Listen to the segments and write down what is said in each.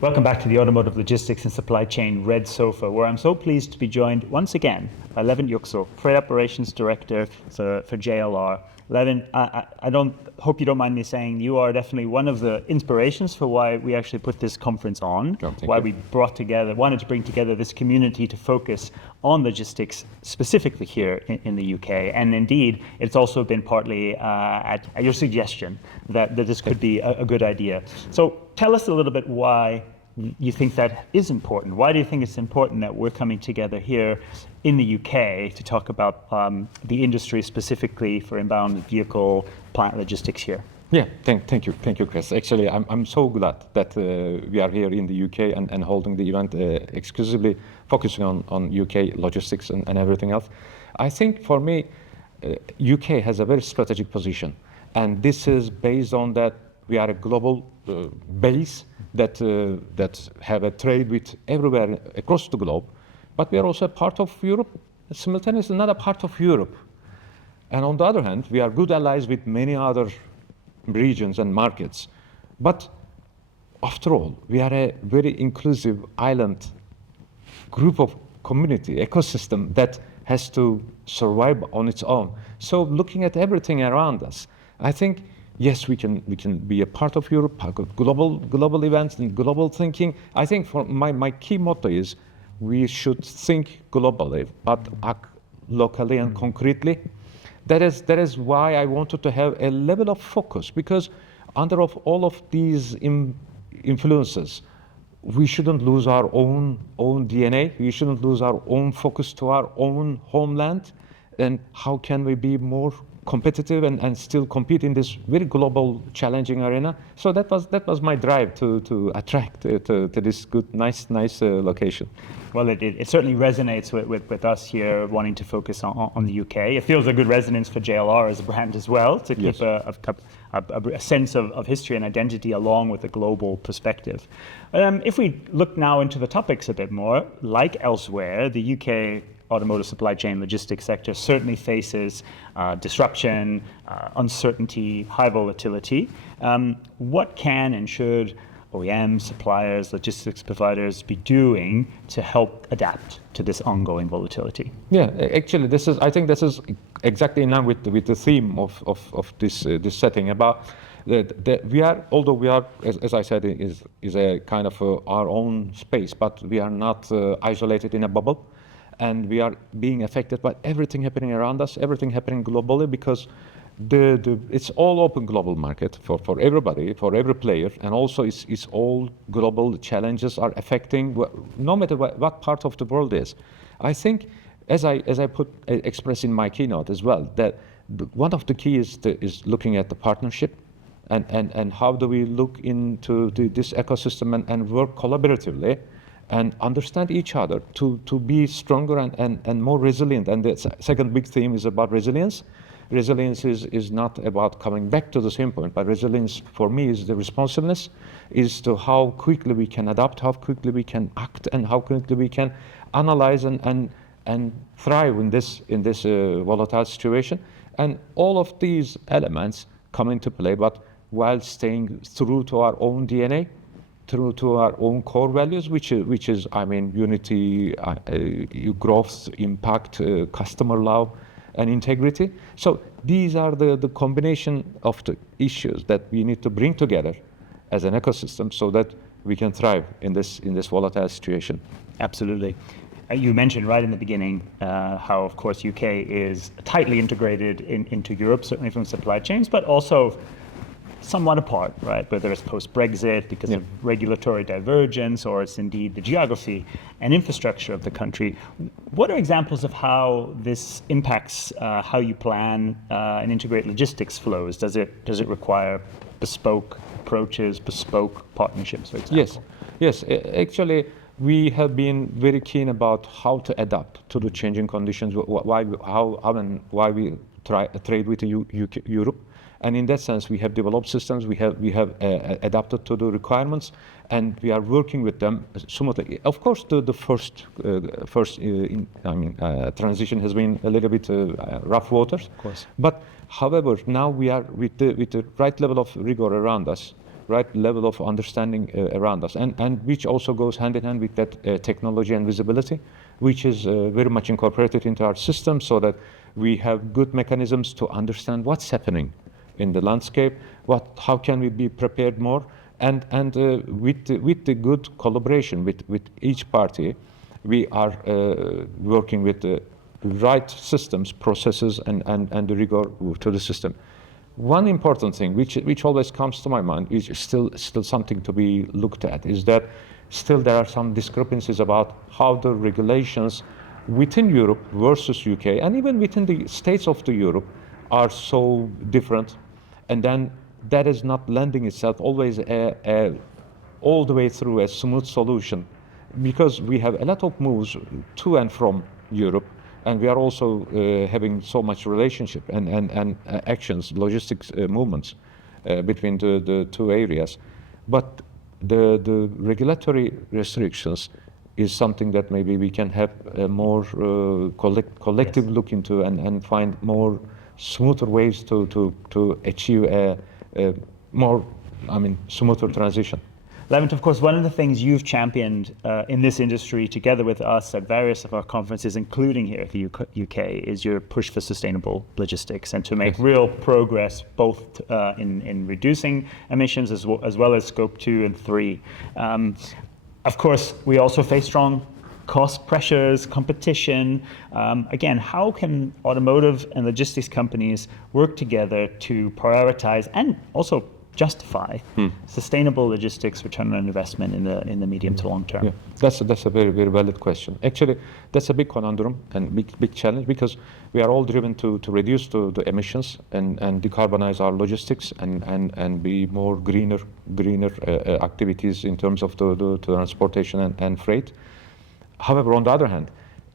Welcome back to the Automotive Logistics and Supply Chain Red Sofa, where I'm so pleased to be joined once again by Levent Yuksel, Freight Operations Director for JLR. Levent, I hope you don't mind me saying you are definitely one of the inspirations for why we actually put this conference on, we wanted to bring together this community to focus on logistics specifically here in the UK. And indeed, it's also been partly at your suggestion that this could be a good idea. So tell us a little bit why you think that is important. Why do you think it's important that we're coming together here in the UK to talk about the industry specifically for inbound vehicle plant logistics here? Yeah, thank you, Chris. Actually, I'm so glad that we are here in the UK and holding the event exclusively focusing on UK logistics and everything else. I think for me, UK has a very strategic position, and this is based on that we are a global base that have a trade with everywhere across the globe, but we are also a part of Europe, simultaneously not a part of Europe. And on the other hand, we are good allies with many other regions and markets. But after all, we are a very inclusive island group of community, ecosystem that has to survive on its own. So looking at everything around us, I think, yes, we can be a part of Europe, part of global events and global thinking. I think for my key motto is we should think globally, but act locally and concretely. That is why I wanted to have a level of focus, because under all of these influences, we shouldn't lose our own DNA. We shouldn't lose our own focus to our own homeland. And how can we be more competitive and still compete in this very global, challenging arena? So that was my drive to attract to this good, nice location. Well, it certainly resonates with us here wanting to focus on the UK. It feels a good resonance for JLR as a brand as well, to keep a sense of history and identity along with a global perspective. If we look now into the topics a bit more, like elsewhere, the UK automotive supply chain logistics sector certainly faces disruption, uncertainty, high volatility. What can and should OEMs, suppliers, logistics providers be doing to help adapt to this ongoing volatility? Yeah, actually, I think this is exactly in line with the theme of this setting about we are, although we are, as I said, is a kind of our own space, but we are not isolated in a bubble. And we are being affected by everything happening around us, everything happening globally, because it's all open global market for everybody, for every player, and also it's all global challenges are affecting no matter what part of the world is. I think, as I express in my keynote as well, that one of the keys is looking at the partnership, and how do we look into this ecosystem and work collaboratively and understand each other to be stronger and more resilient. And the second big theme is about resilience. Resilience is not about coming back to the same point, but resilience for me is the responsiveness, is to how quickly we can adapt, how quickly we can act, and how quickly we can analyze and thrive in this volatile situation. And all of these elements come into play, but while staying true to our own DNA, through to our own core values, which is, I mean, unity, growth, impact, customer love, and integrity. So these are the combination of the issues that we need to bring together as an ecosystem so that we can thrive in this volatile situation. Absolutely. You mentioned right in the beginning how, of course, UK is tightly integrated into Europe, certainly from supply chains, but also somewhat apart, right? Whether it's post-Brexit because of regulatory divergence, or it's indeed the geography and infrastructure of the country. What are examples of how this impacts how you plan and integrate logistics flows? Does it require bespoke approaches, bespoke partnerships, for example? Yes. Actually, we have been very keen about how to adapt to the changing conditions. Why we trade with Europe. And in that sense, we have developed systems. We have adapted to the requirements, and we are working with them smoothly. Of course, the first transition has been a little bit rough waters. Of course. But however, now we are with the right level of rigor around us. right level of understanding around us, and which also goes hand in hand with that technology and visibility, which is very much incorporated into our system, so that we have good mechanisms to understand what's happening in the landscape, how can we be prepared more, and with the good collaboration with each party, we are working with the right systems, processes, and the rigor to the system. One important thing, which always comes to my mind, is still something to be looked at, is that still there are some discrepancies about how the regulations within Europe versus UK, and even within the states of the Europe, are so different, and then that is not lending itself always all the way through a smooth solution, because we have a lot of moves to and from Europe, and we are also having so much relationship and actions, logistics movements between the two areas. But the regulatory restrictions is something that maybe we can have a more collective Yes. look into, and find more smoother ways to achieve a more, smoother transition. Levent, of course, one of the things you've championed in this industry together with us at various of our conferences, including here at the UK, is your push for sustainable logistics and to make real progress both in reducing emissions as well as scope 2 and 3. Of course, we also face strong cost pressures, competition. Again, how can automotive and logistics companies work together to prioritize and also justify sustainable logistics return on investment in the medium to long term? Yeah, that's a very, very valid question. Actually, that's a big conundrum and big challenge, because we are all driven to reduce the emissions and decarbonize our logistics and be more greener activities in terms of the transportation and freight. However, on the other hand,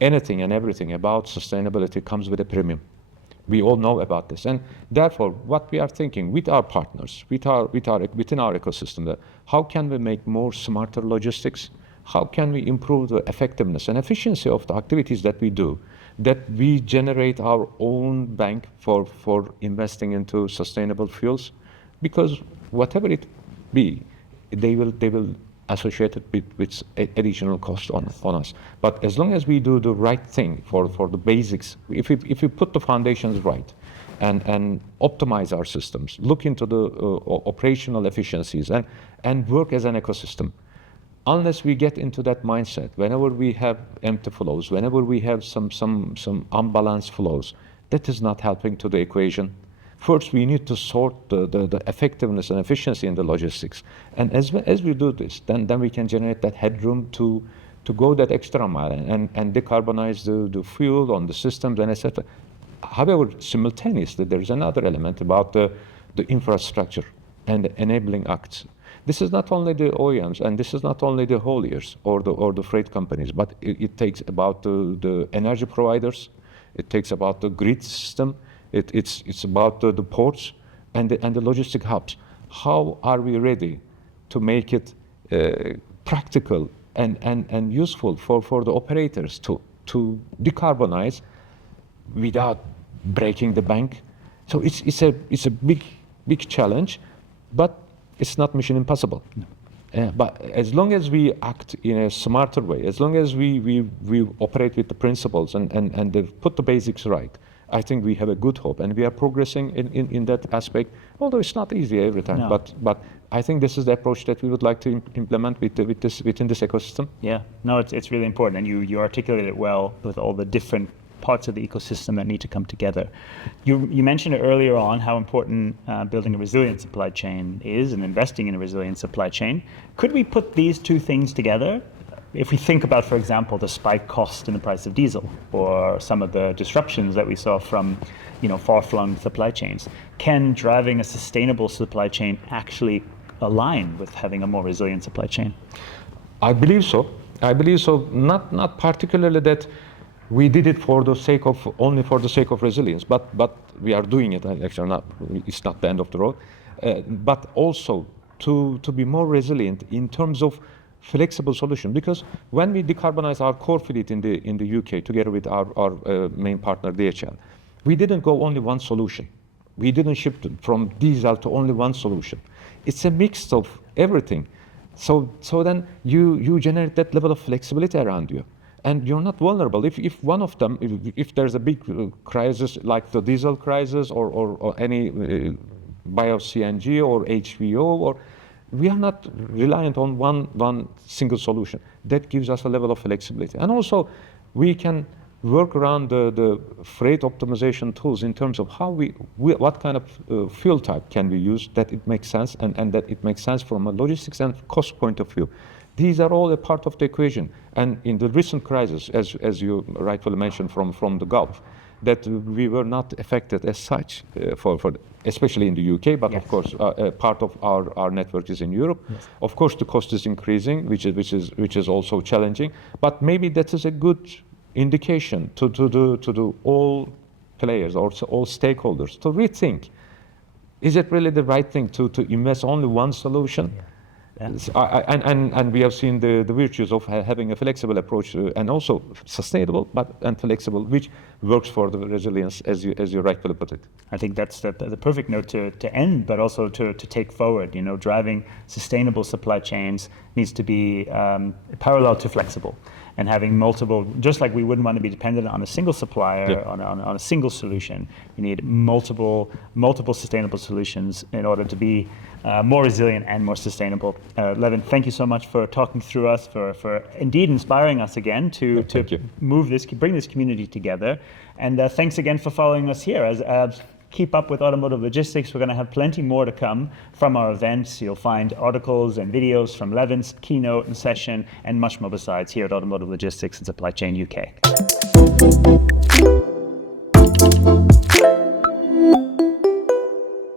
anything and everything about sustainability comes with a premium. We all know about this, and therefore, what we are thinking with our partners, within our ecosystem, that how can we make more smarter logistics? How can we improve the effectiveness and efficiency of the activities that we do? That we generate our own bank for investing into sustainable fuels, because whatever it be, they will associate it with additional cost on us. But as long as we do the right thing for the basics, if we put the foundations right and optimize our systems, look into the operational efficiencies and work as an ecosystem, unless we get into that mindset, whenever we have empty flows, whenever we have some unbalanced flows, that is not helping to the equation. First, we need to sort the effectiveness and efficiency in the logistics. And as we do this, then we can generate that headroom to go that extra mile and decarbonize the fuel on the systems and etc. However, simultaneously, there's another element about the infrastructure and the enabling acts. This is not only the OEMs, and this is not only the hauliers or the freight companies, but it takes about the energy providers, it takes about the grid system, it's about the ports and the logistic hubs. How are we ready to make it practical and useful for the operators to decarbonize without breaking the bank? So it's a big challenge, but it's not mission impossible. No. But as long as we act in a smarter way, as long as we operate with the principles and put the basics right, I think we have a good hope, and we are progressing in that aspect, although it's not easy every time. No. But I think this is the approach that we would like to implement within this ecosystem. Yeah, no, it's really important, and you articulate it well with all the different parts of the ecosystem that need to come together. You mentioned it earlier on how important building a resilient supply chain is and investing in a resilient supply chain. Could we put these two things together? If we think about, for example, the spike cost in the price of diesel, or some of the disruptions that we saw from, far-flung supply chains, can driving a sustainable supply chain actually align with having a more resilient supply chain? I believe so. Not particularly that we did it only for the sake of resilience, but we are doing it. Actually, it's not the end of the road. But also to be more resilient in terms of flexible solution, because when we decarbonize our core fleet in the UK together with our main partner DHL, we didn't go only one solution. we didn't shift from diesel to only one solution. It's a mix of everything. So then you generate that level of flexibility around you. And you're not vulnerable. If one of them, if there's a big crisis like the diesel crisis or any bio-CNG or HVO, or we are not reliant on one single solution. That gives us a level of flexibility. And also, we can work around the freight optimization tools in terms of how what kind of fuel type can we use that it makes sense and that it makes sense from a logistics and cost point of view. These are all a part of the equation. And in the recent crisis, as you rightfully mentioned from the Gulf, that we were not affected as such, especially in the UK, but yes. of course, part of our network is in Europe. Yes. Of course, the cost is increasing, which is also challenging. But maybe that is a good indication to all players or to all stakeholders to rethink: is it really the right thing to invest only one solution? Yeah. And we have seen the virtues of having a flexible approach and also sustainable and flexible, which works for the resilience, as you rightfully put it. I think that's the perfect note to end, but also to take forward. You know, driving sustainable supply chains needs to be parallel to flexible, and having multiple, just like we wouldn't want to be dependent on a single supplier, yeah. on a single solution. We need multiple sustainable solutions in order to be more resilient and more sustainable. Levent, thank you so much for talking through us, for indeed inspiring us again to bring this community together. And thanks again for following us here. As keep up with automotive logistics. We're going to have plenty more to come from our events. You'll find articles and videos from Levent's keynote and session, and much more besides here at Automotive Logistics and Supply Chain UK.